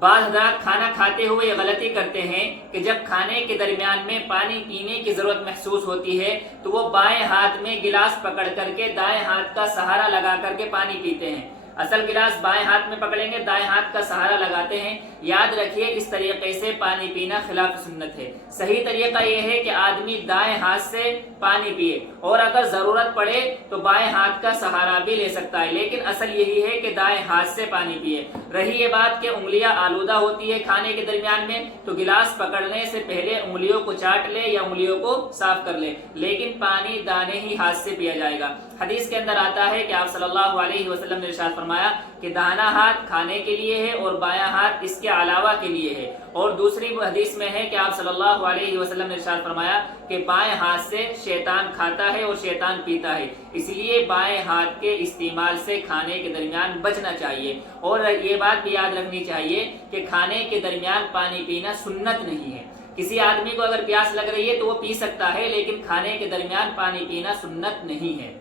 بعض حضرات کھانا کھاتے ہوئے یہ غلطی کرتے ہیں کہ جب کھانے کے درمیان میں پانی پینے کی ضرورت محسوس ہوتی ہے تو وہ بائیں ہاتھ میں گلاس پکڑ کر کے دائیں ہاتھ کا سہارا لگا کر کے پانی پیتے ہیں۔ اصل گلاس بائیں ہاتھ میں پکڑیں گے، دائیں ہاتھ کا سہارا لگاتے ہیں۔ یاد رکھیے اس طریقے سے پانی پینا خلاف سنت ہے۔ صحیح طریقہ یہ ہے کہ آدمی دائیں ہاتھ سے پانی پیے، اور اگر ضرورت پڑے تو بائیں ہاتھ کا سہارا بھی لے سکتا ہے، لیکن اصل یہی ہے کہ دائیں ہاتھ سے پانی پیے۔ رہی یہ بات کہ انگلیاں آلودہ ہوتی ہے کھانے کے درمیان میں، تو گلاس پکڑنے سے پہلے انگلیوں کو چاٹ لے یا انگلیوں کو صاف کر لے، لیکن پانی دانے ہی ہاتھ سے پیا جائے گا۔ حدیث کے اندر آتا ہے کہ آپ صلی اللہ علیہ وسلم نے ارشاد فرمایا کہ داہنا ہاتھ کھانے کے لیے ہے اور بایاں ہاتھ اس کے علاوہ کے لیے ہے، اور دوسری حدیث میں ہے کہ آپ صلی اللہ علیہ وسلم نے ارشاد فرمایا کہ بائیں ہاتھ سے شیطان کھاتا ہے اور شیطان پیتا ہے، اس لیے بائیں ہاتھ کے استعمال سے کھانے کے درمیان بچنا چاہیے۔ اور یہ بات بھی یاد رکھنی چاہیے کہ کھانے کے درمیان پانی پینا سنت نہیں ہے۔ کسی آدمی کو اگر پیاس لگ رہی ہے تو وہ پی سکتا ہے، لیکن کھانے کے درمیان پانی پینا سنت نہیں ہے۔